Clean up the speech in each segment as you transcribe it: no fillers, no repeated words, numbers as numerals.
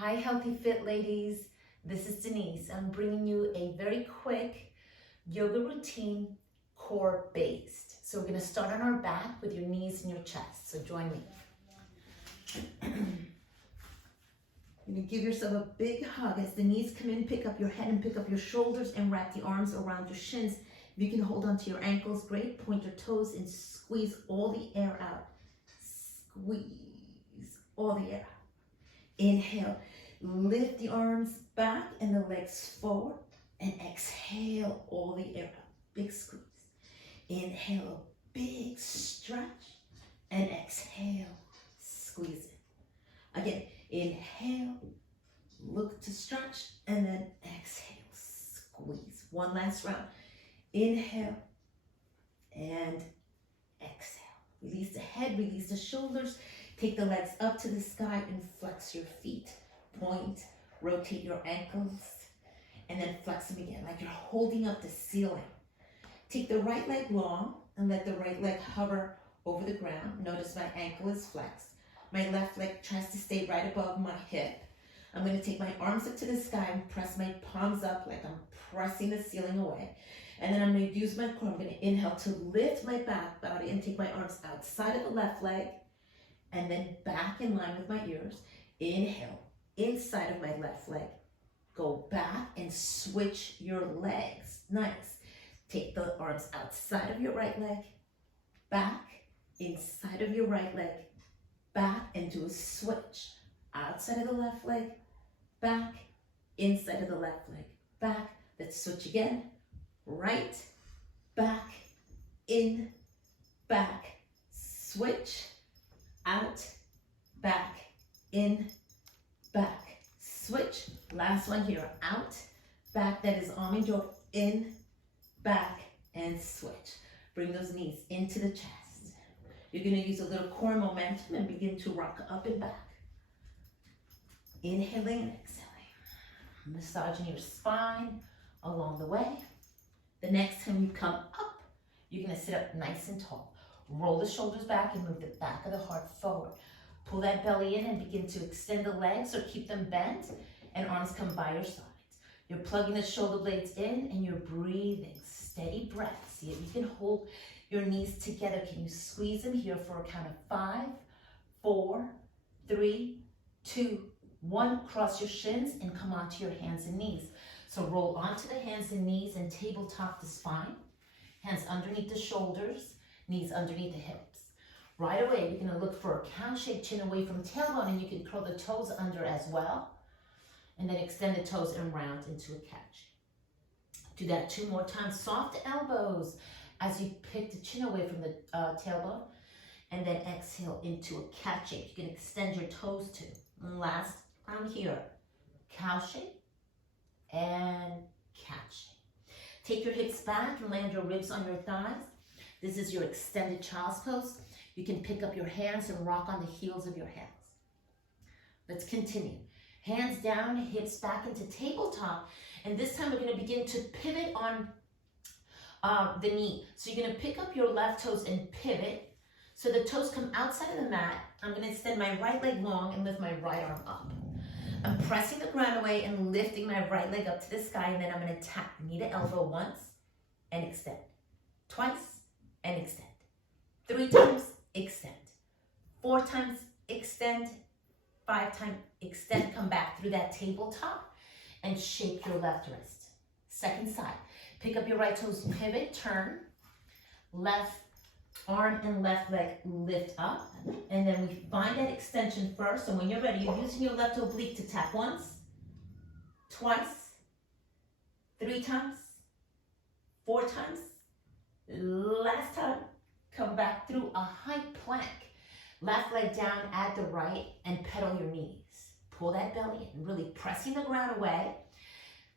Hi, Healthy Fit ladies. This is Denise. I'm bringing you a very quick yoga routine, core based. So we're going to start on our back with your knees and your chest. So join me. You're going to give yourself a big hug as the knees come in. Pick up your head and pick up your shoulders and wrap the arms around your shins. If you can hold onto your ankles, great. Point your toes and squeeze all the air out. Squeeze all the air out. Inhale, lift the arms back and the legs forward, and exhale all the air out. Big squeeze. Inhale, big stretch, and exhale, squeeze it. Again, inhale, look to stretch, and then exhale, squeeze. One last round. Inhale and exhale. Release the head, release the shoulders. Take the legs up to the sky and flex your feet. Point, rotate your ankles, and then flex them again, like you're holding up the ceiling. Take the right leg long and let the right leg hover over the ground. Notice my ankle is flexed. My left leg tries to stay right above my hip. I'm going to take my arms up to the sky and press my palms up like I'm pressing the ceiling away. And then I'm going to use my core. I'm going to inhale to lift my back body and take my arms outside of the left leg. And then back in line with my ears. Inhale, inside of my left leg. Go back and switch your legs. Nice. Take the arms outside of your right leg. Back, inside of your right leg. Back, and do a switch. Outside of the left leg. Back, inside of the left leg. Back. Let's switch again. Right, back, in, back. Switch. Out, back, in, back. Switch. Last one here. Out, back. That is almond joke. In, back, and switch. Bring those knees into the chest. You're going to use a little core momentum and begin to rock up and back. Inhaling and exhaling. Massaging your spine along the way. The next time you come up, you're going to sit up nice and tall. Roll the shoulders back and move the back of the heart forward. Pull that belly in and begin to extend the legs or keep them bent, and arms come by your sides. You're plugging the shoulder blades in and you're breathing. Steady breath. See if you can hold your knees together. Can you squeeze them here for a count of 5, 4, 3, 2, 1. Cross your shins and come onto your hands and knees. So roll onto the hands and knees and tabletop the spine. Hands underneath the shoulders. Knees underneath the hips. Right away, you're going to look for a cow shape, chin away from tailbone, and you can curl the toes under as well. And then extend the toes and round into a catch. Do that 2 more times. Soft elbows as you pick the chin away from the tailbone. And then exhale into a cat shape. You can extend your toes too. And last round here. Cow shape and cat shape. Take your hips back and land your ribs on your thighs. This is your extended child's pose. You can pick up your hands and rock on the heels of your hands. Let's continue. Hands down, hips back into tabletop. And this time we're going to begin to pivot on the knee. So you're going to pick up your left toes and pivot. So the toes come outside of the mat. I'm going to extend my right leg long and lift my right arm up. I'm pressing the ground away and lifting my right leg up to the sky. And then I'm going to tap knee to elbow once and extend. Twice. And extend. 3 times, extend. 4 times, extend. 5 times, extend. Come back through that tabletop and shake your left wrist. Second side. Pick up your right toes, pivot, turn. Left arm and left leg lift up. And then we find that extension first. And when you're ready, you're using your left oblique to tap once, twice, 3 times, 4 times. Last time, come back through a high plank. Left leg down at the right and pedal your knees. Pull that belly in, really pressing the ground away.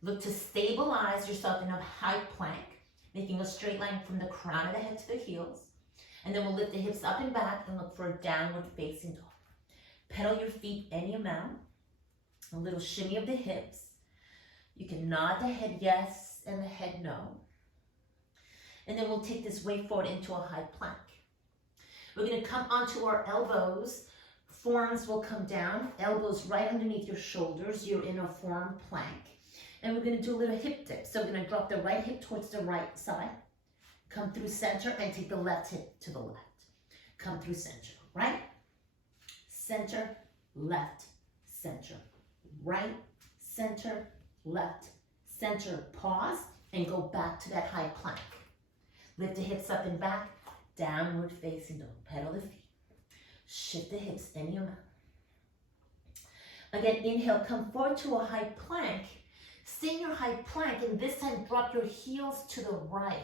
Look to stabilize yourself in a high plank, making a straight line from the crown of the head to the heels. And then we'll lift the hips up and back and look for a downward facing dog. Pedal your feet any amount. A little shimmy of the hips. You can nod the head yes and the head no. And then we'll take this way forward into a high plank. We're going to come onto our elbows Forearms will come down, elbows right underneath your shoulders. You're in a forearm plank. And we're gonna do a little hip dip. So we're gonna drop the right hip towards the right side, come through center and take the left hip to the left. Come through center, right, center, left, center, right, center, left, center. Pause and go back to that high plank. Lift the hips up and back, downward facing dog. Pedal the feet. Shift the hips any amount. Again, inhale, come forward to a high plank. Stay in your high plank, and this time drop your heels to the right.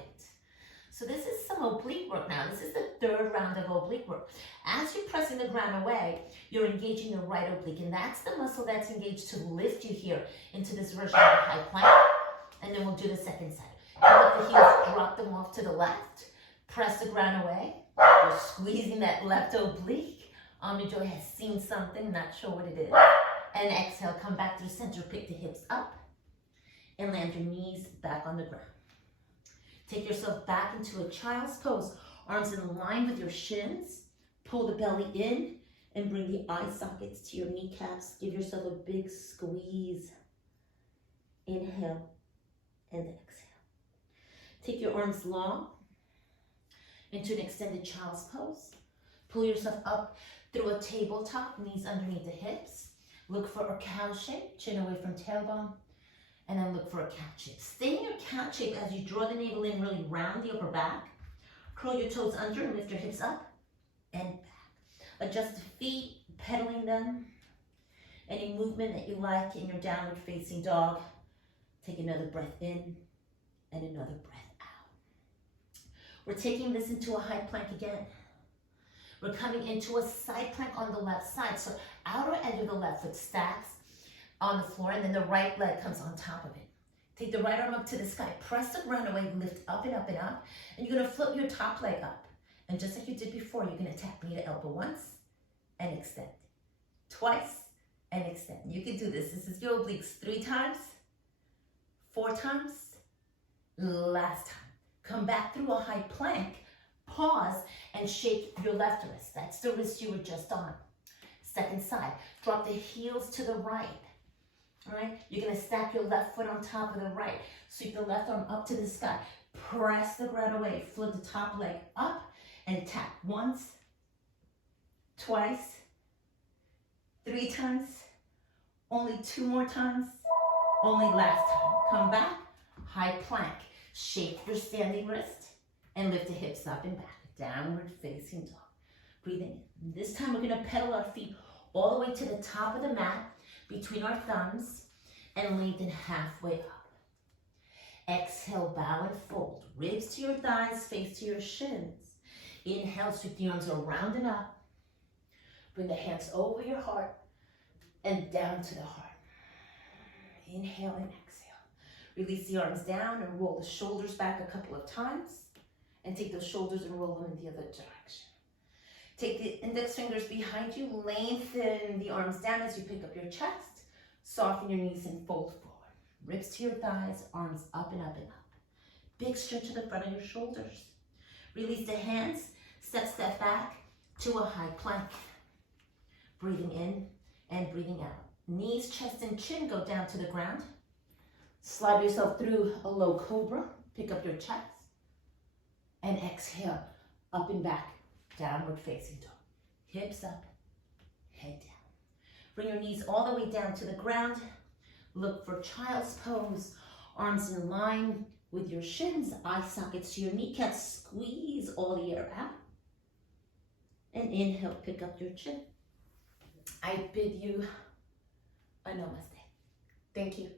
So this is some oblique work now. This is the third round of oblique work. As you're pressing the ground away, you're engaging your right oblique, and that's the muscle that's engaged to lift you here into this version of a high plank. And then we'll do the second side. Pick up the heels, drop them off to the left. Press the ground away. You're squeezing that left oblique. Omni Joy has seen something, not sure what it is. And exhale, come back through center, pick the hips up, and land your knees back on the ground. Take yourself back into a child's pose. Arms in line with your shins. Pull the belly in and bring the eye sockets to your kneecaps. Give yourself a big squeeze. Inhale and exhale. Take your arms long into an extended child's pose. Pull yourself up through a tabletop, knees underneath the hips. Look for a cow shape, chin away from tailbone, and then look for a cat shape. Stay in your cat shape as you draw the navel in, really round the upper back. Curl your toes under and lift your hips up and back. Adjust the feet, pedaling them. Any movement that you like in your downward facing dog. Take another breath in and another breath out. We're taking this into a high plank again. We're coming into a side plank on the left side. So outer end of the left foot stacks on the floor, and then the right leg comes on top of it. Take the right arm up to the sky. Press the ground away, lift up and up and up. And you're gonna flip your top leg up. And just like you did before, you're gonna tap knee to elbow once and extend. Twice and extend. You can do this. This is your obliques 3 times, 4 times, last time. Come back through a high plank. Pause and shake your left wrist. That's the wrist you were just on. Second side. Drop the heels to the right. All right? You're going to stack your left foot on top of the right. Sweep the left arm up to the sky. Press the ground away. Flip the top leg up and tap once, twice, 3 times, only 2 more times, only last time. Come back, high plank. Shake your standing wrist and lift the hips up and back. Downward facing dog. Breathing in. This time we're going to pedal our feet all the way to the top of the mat between our thumbs and lengthen halfway up. Exhale, bow and fold. Ribs to your thighs, face to your shins. Inhale, sweep the arms around and up. Bring the hands over your heart and down to the heart. Inhale and exhale. Release the arms down and roll the shoulders back a couple of times. And take those shoulders and roll them in the other direction. Take the index fingers behind you. Lengthen the arms down as you pick up your chest. Soften your knees and fold forward. Ribs to your thighs, arms up and up and up. Big stretch to the front of your shoulders. Release the hands. Step back to a high plank. Breathing in and breathing out. Knees, chest, and chin go down to the ground. Slide yourself through a low cobra. Pick up your chest. And exhale, up and back, downward facing dog. Hips up, head down. Bring your knees all the way down to the ground. Look for child's pose. Arms in line with your shins, eye sockets to your kneecaps. Squeeze all the air out. And inhale, pick up your chin. I bid you a namaste. Thank you.